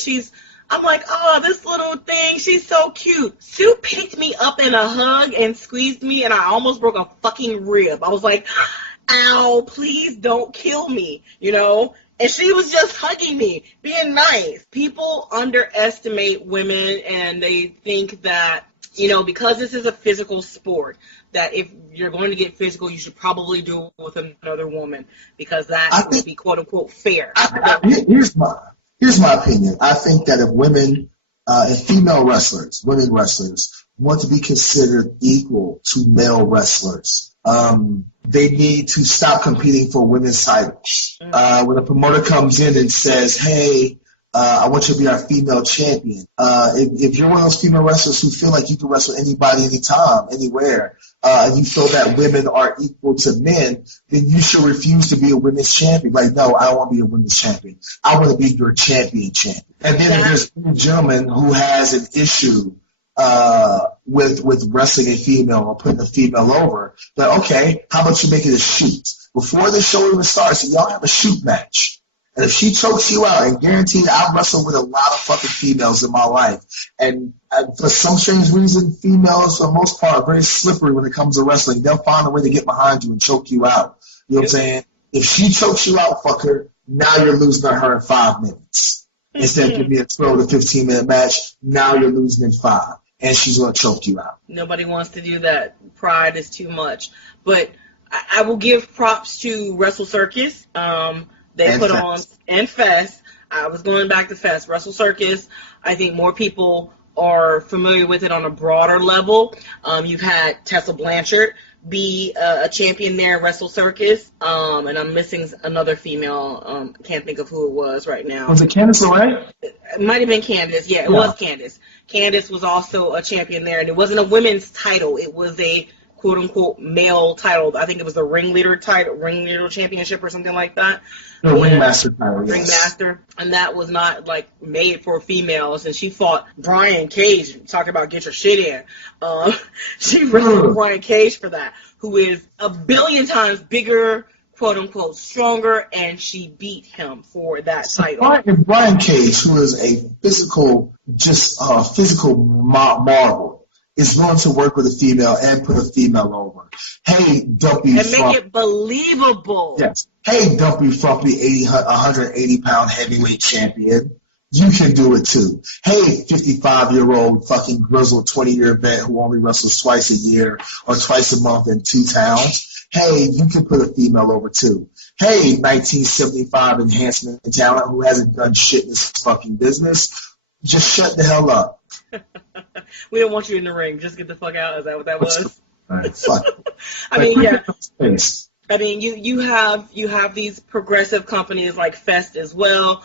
I'm like, oh, this little thing, she's so cute. Sue picked me up in a hug and squeezed me, and I almost broke a fucking rib. I was like, ow, please don't kill me, And she was just hugging me, being nice. People underestimate women, and they think that, because this is a physical sport, that if you're going to get physical, you should probably do it with another woman, because that would be quote-unquote fair. Here's my opinion. I think that if female wrestlers, women wrestlers, want to be considered equal to male wrestlers, they need to stop competing for women's titles. When a promoter comes in and says, hey, I want you to be our female champion. If you're one of those female wrestlers who feel like you can wrestle anybody, anytime, anywhere, and you feel that women are equal to men, then you should refuse to be a women's champion. Like, no, I don't want to be a women's champion. I want to be your champion. And then there's a gentleman who has an issue with wrestling a female or putting a female over. But okay, how about you make it a shoot? Before the show even starts, y'all have a shoot match. And if she chokes you out, and guaranteed, I've wrestled with a lot of fucking females in my life. And for some strange reason, females, for the most part, are very slippery when it comes to wrestling. They'll find a way to get behind you and choke you out. You know what I'm saying? If she chokes you out, fucker, now you're losing to her in 5 minutes. Instead of giving me a 12 to 15-minute match, now you're losing in 5. And she's going to choke you out. Nobody wants to do that. Pride is too much. But I will give props to Wrestle Circus. They and put Fest. On, and Fest. I was going back to Fest. Wrestle Circus, I think more people are familiar with it on a broader level, you've had Tessa Blanchard be a champion there at Wrestle Circus, and I'm missing another female. Can't think of who it was right now. Was it Candice LeRae? It might have been Candice. Yeah, it was Candice. Candice was also a champion there, and it wasn't a women's title. It was a quote-unquote male title. I think it was the ringleader championship or something like that. The ringmaster title, yes. Ringmaster. And that was not, like, made for females. And she fought Brian Cage, talking about get your shit in. She wrestled Brian Cage for that, who is a billion times bigger, quote-unquote, stronger, and she beat him for that title. Brian Cage, who is a physical marvel, is willing to work with a female and put a female over. Hey, dumpy and make it believable. Yes. Hey, dumpy, frumpy, 180-pound heavyweight champion. You can do it too. Hey, 55-year-old fucking grizzled 20-year vet who only wrestles twice a year or twice a month in 2 towns. Hey, you can put a female over too. Hey, 1975 enhancement talent who hasn't done shit in this fucking business. Just shut the hell up. We don't want you in the ring. Just get the fuck out. Is that what that was? Right, fuck. I mean, yeah. I mean, you have these progressive companies like Fest as well.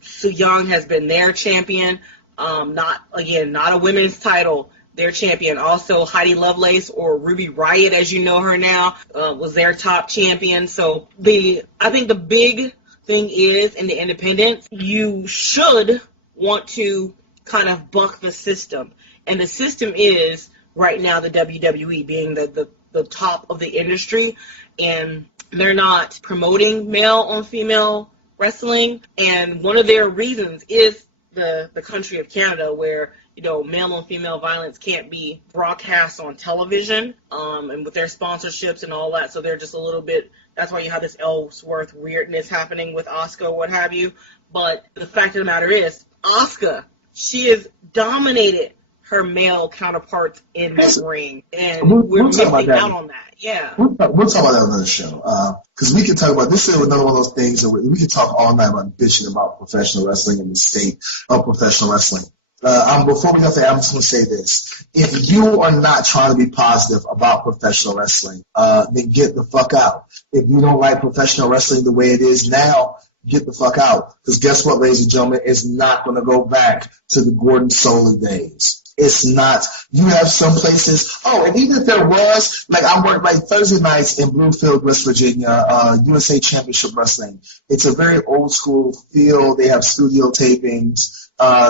Su Yung has been their champion. Not a women's title. Their champion. Also, Heidi Lovelace, or Ruby Riott, as you know her now, was their top champion. So I think the big thing is in the independents, you should want to kind of buck the system. And the system is right now the WWE being the top of the industry, and they're not promoting male on female wrestling. And one of their reasons is the country of Canada, where male on female violence can't be broadcast on television, and with their sponsorships and all that. So they're just a little bit, that's why you have this Ellsworth weirdness happening with Asuka, what have you. But the fact of the matter is, Asuka, she has dominated her male counterparts in the ring, and we're missing out on that. Yeah. We'll talk about that on another show, because we can talk about this. Is another one of those things that we can talk all night about bitching about professional wrestling and the state of professional wrestling. Before we go there, I'm just going to say this. If you are not trying to be positive about professional wrestling, then get the fuck out. If you don't like professional wrestling the way it is now, get the fuck out. Because guess what, ladies and gentlemen? It's not going to go back to the Gordon Solie days. It's not. You have some places. Oh, and even if there was, like I work like Thursday nights in Bluefield, West Virginia, USA Championship Wrestling. It's a very old school feel. They have studio tapings.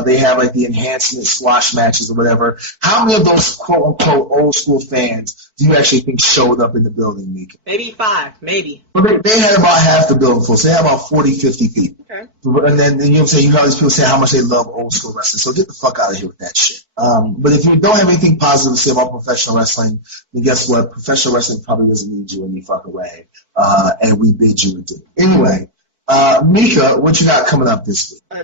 They have like the enhancement squash matches or whatever. How many of those quote unquote old school fans do you actually think showed up in the building, Mika? Maybe 5, maybe. Well, they had about half the building full, so they had about 40, 50 people. Okay. And then you know what I'm saying, you know all these people say how much they love old school wrestling, so get the fuck out of here with that shit. But if you don't have anything positive to say about professional wrestling, then guess what? Professional wrestling probably doesn't need you any fucking way, and we bid you adieu. Anyway, Mika, what you got coming up this week? I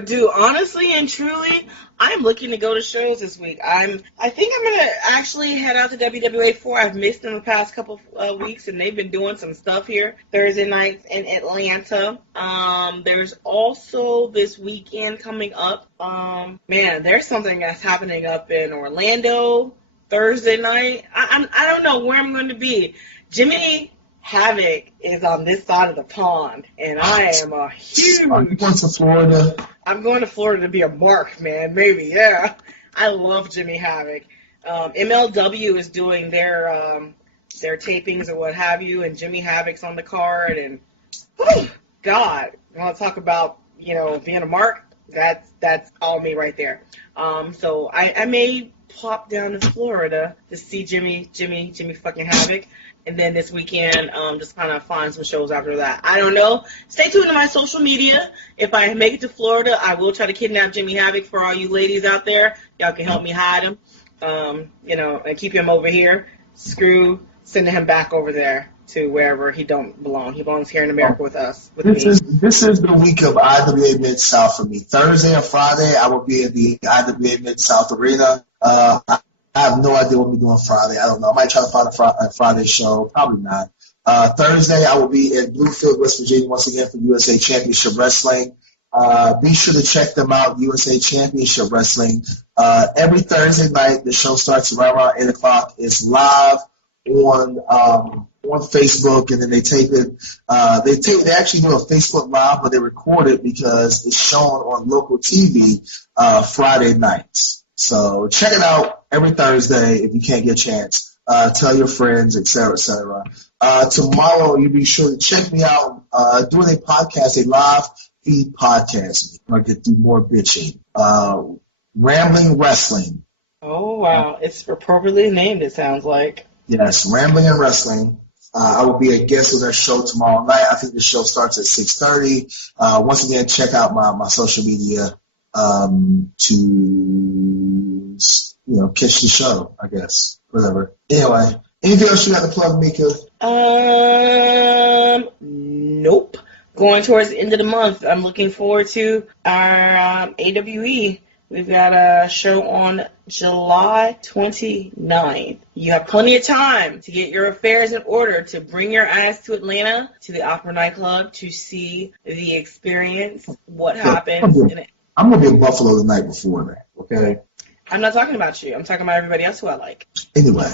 do. Honestly and truly, I'm looking to go to shows this week. I think I'm going to actually head out to WWA 4. I've missed them the past couple weeks, and they've been doing some stuff here Thursday nights in Atlanta. There's also this weekend coming up. There's something that's happening up in Orlando Thursday night. I don't know where I'm going to be. Jimmy Havoc is on this side of the pond, and I am a huge... Are you going to Florida? I'm going to Florida to be a mark, man. Maybe, yeah. I love Jimmy Havoc. MLW is doing their tapings or what have you, and Jimmy Havoc's on the card, and God, I want to talk about being a mark. That's all me right there. So I may pop down to Florida to see Jimmy fucking Havoc. And then this weekend, just kind of find some shows after that. I don't know. Stay tuned to my social media. If I make it to Florida, I will try to kidnap Jimmy Havoc for all you ladies out there. Y'all can help me hide him, and keep him over here. Screw sending him back over there to wherever he don't belong. He belongs here in America with us. This is the week of IWA Mid-South for me. Thursday and Friday, I will be at the IWA Mid-South Arena. I have no idea what we're doing Friday. I don't know. I might try to find a Friday show. Probably not. Thursday, I will be at Bluefield, West Virginia, once again for USA Championship Wrestling. Be sure to check them out, USA Championship Wrestling. Every Thursday night, the show starts around 8 o'clock. It's live on Facebook, and then they tape it. They actually do a Facebook Live, but they record it because it's shown on local TV Friday nights. So check it out every Thursday if you can't get a chance. Tell your friends, etc., etc. Tomorrow, you be sure to check me out doing a podcast, a live feed podcast. I'm going to do more bitching. Rambling Wrestling. Oh, wow. It's appropriately named, it sounds like. Yes, Rambling and Wrestling. I will be a guest on their show tomorrow night. I think the show starts at 6:30. Once again, check out my social media to catch the show, I guess. Whatever. Anyway, anything else you got to plug, Mika? Nope. Going towards the end of the month, I'm looking forward to our AWE. We've got a show on July 29th. You have plenty of time to get your affairs in order, to bring your ass to Atlanta, to the Opera Nightclub, to see the experience, what happens. I'm going to be in Buffalo the night before that, okay? I'm not talking about you. I'm talking about everybody else who I like. Anyway,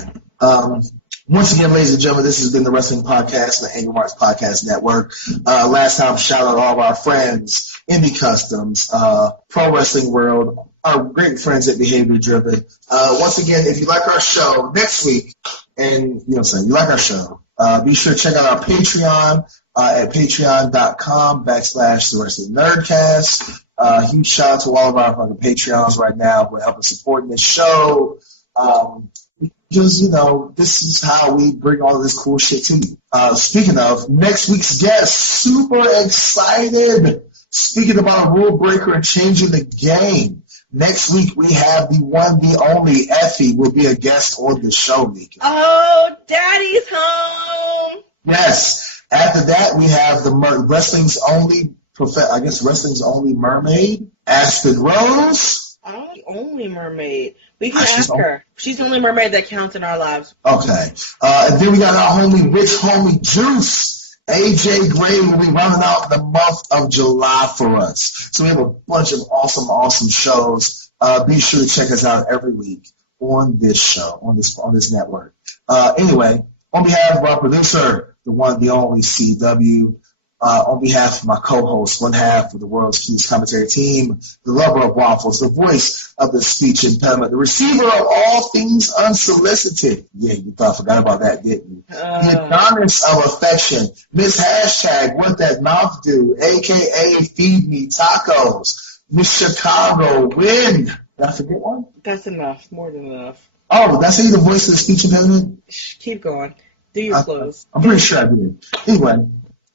once again, ladies and gentlemen, this has been the Wrestling Podcast, the Angry Marks Podcast Network. Last time, shout out all of our friends, Indie Customs, Pro Wrestling World, our great friends at Behavior Driven. Once again, if you like our show next week, and you like our show, be sure to check out our Patreon at patreon.com/the Wrestling Nerdcast. Huge shout out to all of our fucking Patreons right now who are helping supporting this show. Because, this is how we bring all this cool shit to you. Speaking of, next week's guest, super excited. Speaking about a rule breaker and changing the game. Next week, we have the one, the only Effie will be a guest on the show, Mika. Oh, Daddy's home. Yes. After that, we have the wrestling's only mermaid, Aspen Rose. Oh, the only mermaid. We can ask her. She's the only mermaid that counts in our lives. Okay. And then we got our rich homie Juice. AJ Gray will be rounding out the month of July for us. So we have a bunch of awesome shows. Be sure to check us out every week on this show, on this network. Anyway, on behalf of our producer, the one, the only CW, on behalf of my co-host, one half of the world's cutest commentary team, the lover of waffles, the voice of the speech impediment, the receiver of all things unsolicited. Yeah, you thought I forgot about that, didn't you? The Adonis of affection, Miss Hashtag What That Mouth Do, a.k.a. Feed Me Tacos, Miss Chicago Win. Did I forget one? That's enough. More than enough. Oh, that's the voice of the speech impediment? Keep going. Do your close. I'm pretty sure I did. Anyway.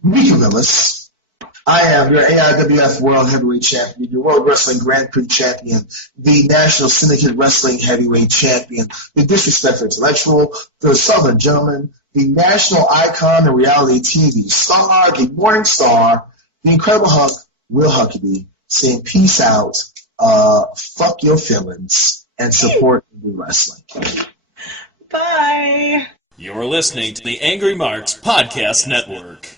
Mika Willis. I am your AIWF World Heavyweight Champion, your World Wrestling Grand Prix Champion, the National Syndicate Wrestling Heavyweight Champion, the Disrespectful Intellectual, the Southern Gentleman, the National Icon and Reality TV Star, the Morning Star, the Incredible Huck, Will Huckaby, saying peace out, fuck your feelings, and support the wrestling. Bye. You're listening to the Angry Marks Podcast Network.